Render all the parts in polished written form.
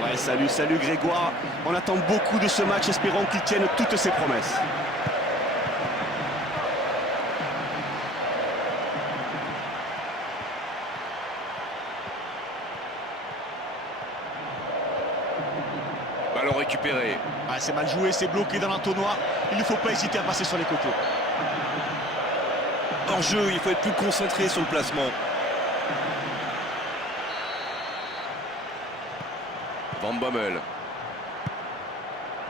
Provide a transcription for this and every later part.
Ouais, salut Grégoire. On attend beaucoup de ce match, espérons qu'il tienne toutes ses promesses. Ballon récupéré. Ah, c'est mal joué, c'est bloqué dans l'entonnoir. Il ne faut pas hésiter à passer sur les côtés. Hors jeu, il faut être plus concentré sur le placement. Van Bommel.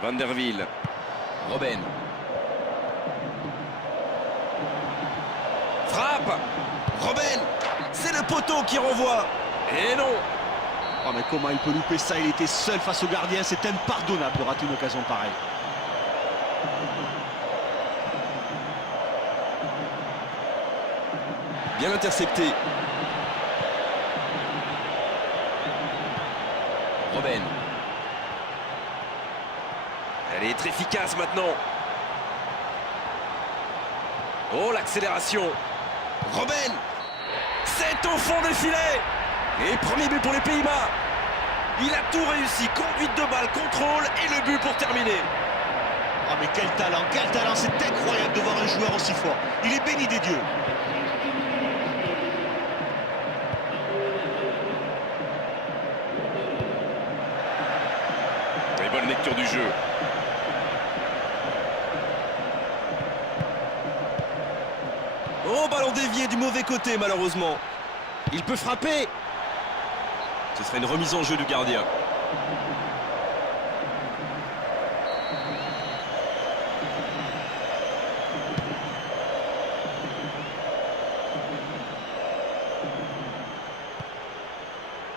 Van der Wiel. Robben. Frappe. Robben. C'est le poteau qui renvoie. Et non. Oh, mais comment il peut louper ça? Il était seul face au gardien. C'est impardonnable de rater une occasion pareille. Bien intercepté. Robben. Elle est très efficace maintenant. Oh, l'accélération. Robben. C'est au fond des filets. Et premier but pour les Pays-Bas. Il a tout réussi. Conduite de balle, contrôle et le but pour terminer. Oh, mais quel talent, quel talent. C'est incroyable de voir un joueur aussi fort. Il est béni des dieux. Et bonne lecture du jeu. Oh, ballon dévié du mauvais côté malheureusement. Il peut frapper. Ce serait une remise en jeu du gardien.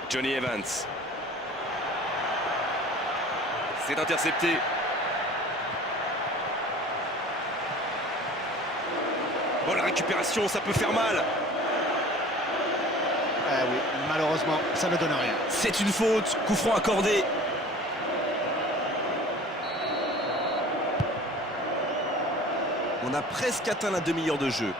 Johnny Evans. C'est intercepté. Oh, la récupération, ça peut faire mal. Ah oui, malheureusement, ça ne donne rien. C'est une faute. Coup franc accordé. On a presque atteint la demi-heure de jeu.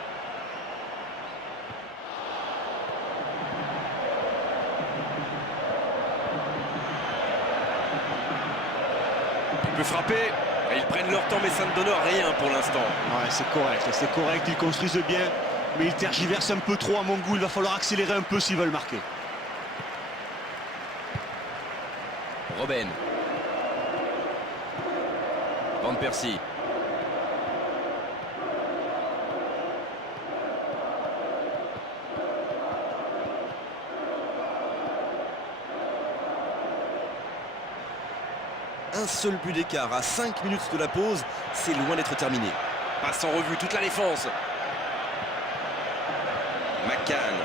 Il peut frapper. Et ils prennent leur temps, mais ça ne donne rien pour l'instant. Ouais, c'est correct, ils construisent bien, mais ils tergiversent un peu trop à mon goût. Il va falloir accélérer un peu s'ils veulent marquer. Robben. Van Persie. Un seul but d'écart à 5 minutes de la pause, c'est loin d'être terminé. Passe en revue toute la défense. McCann.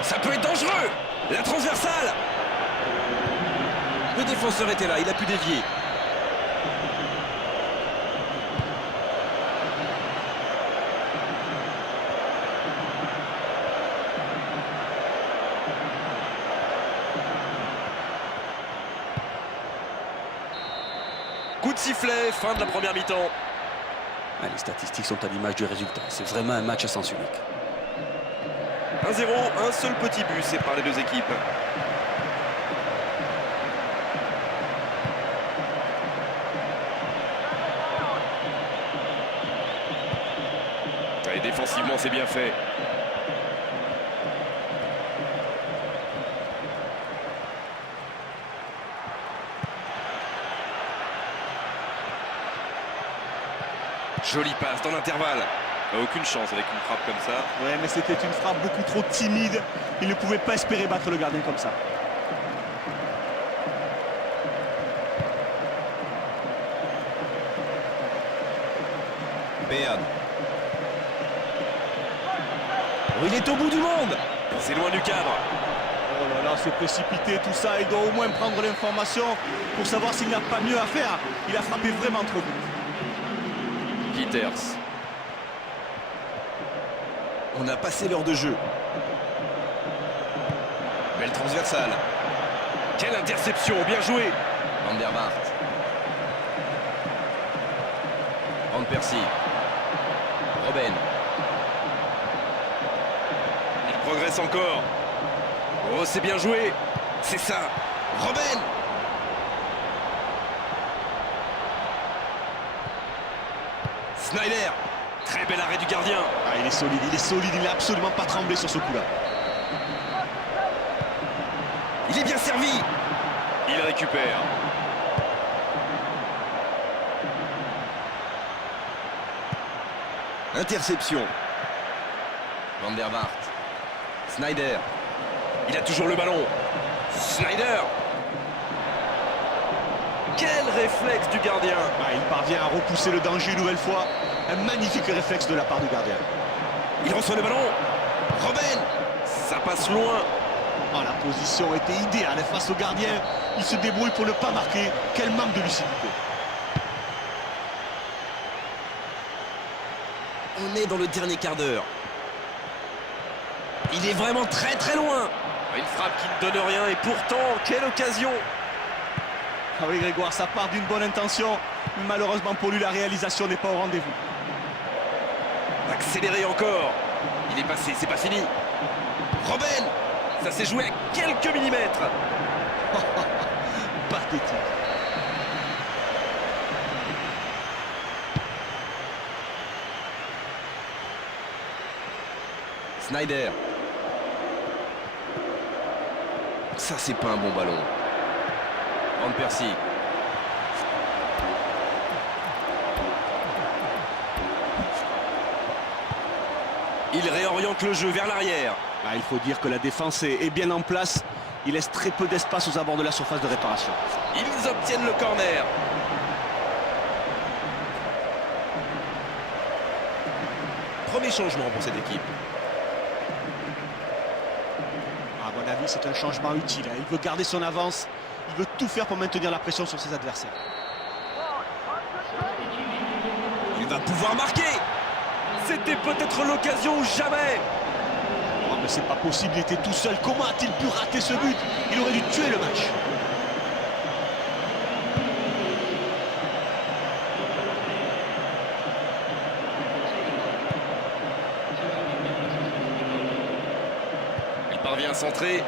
Ça peut être dangereux. La transversale. Le défenseur était là, il a pu dévier. Coup de sifflet, fin de la première mi-temps. Ah, les statistiques sont à l'image du résultat. C'est vraiment un match à sens unique. 1-0, un seul petit but sépare les deux équipes. Et défensivement, c'est bien fait. Jolie passe dans l'intervalle. Aucune chance avec une frappe comme ça. Ouais, mais c'était une frappe beaucoup trop timide. Il ne pouvait pas espérer battre le gardien comme ça. Béad. Oh, il est au bout du monde. C'est loin du cadre. Oh là là, c'est précipité tout ça. Il doit au moins prendre l'information pour savoir s'il n'a pas mieux à faire. Il a frappé vraiment trop vite. Kitters. On a passé l'heure de jeu. Belle transversale. Quelle interception, bien joué. Van der Vaart. Van Persie. Robben. Il progresse encore. Oh, c'est bien joué. C'est ça. Robben. Sneijder. Très bel arrêt du gardien. Ah, il est solide, il n'a absolument pas tremblé sur ce coup-là. Il est bien servi. Il récupère. Interception. Van der Vaart. Sneijder. Il a toujours le ballon. Sneijder. Quel réflexe du gardien. Ah, il parvient à repousser le danger une nouvelle fois. Un magnifique réflexe de la part du gardien. Il reçoit le ballon. Robben. Ça passe loin. Ah, la position était idéale face au gardien. Il se débrouille pour ne pas marquer. Quel manque de lucidité. On est dans le dernier quart d'heure. Il est vraiment très très loin. Une frappe qui ne donne rien et pourtant, quelle occasion. Ah oui, Grégoire, ça part d'une bonne intention. Mais malheureusement pour lui, la réalisation n'est pas au rendez-vous. Accéléré encore. Il est passé, c'est pas fini. Robben. Ça s'est joué à quelques millimètres. Pathétique. Sneijder. Ça, c'est pas un bon ballon. Van Persie. Il réoriente le jeu vers l'arrière. Ah, il faut dire que la défense est bien en place. Il laisse très peu d'espace aux abords de la surface de réparation. Ils obtiennent le corner. Premier changement pour cette équipe. À mon avis, c'est un changement utile. Il veut garder son avance. Il veut tout faire pour maintenir la pression sur ses adversaires. Il va pouvoir marquer. C'était peut-être l'occasion ou jamais. Oh, mais c'est pas possible, il était tout seul. Comment a-t-il pu rater ce but? Il aurait dû tuer le match. Il parvient à centrer.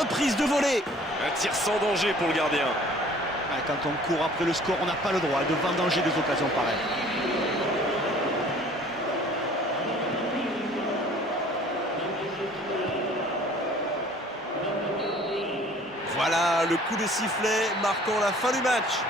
Reprise de volée. Un tir sans danger pour le gardien. Ah, quand on court après le score, on n'a pas le droit de vendanger des occasions pareilles. Voilà le coup de sifflet marquant la fin du match.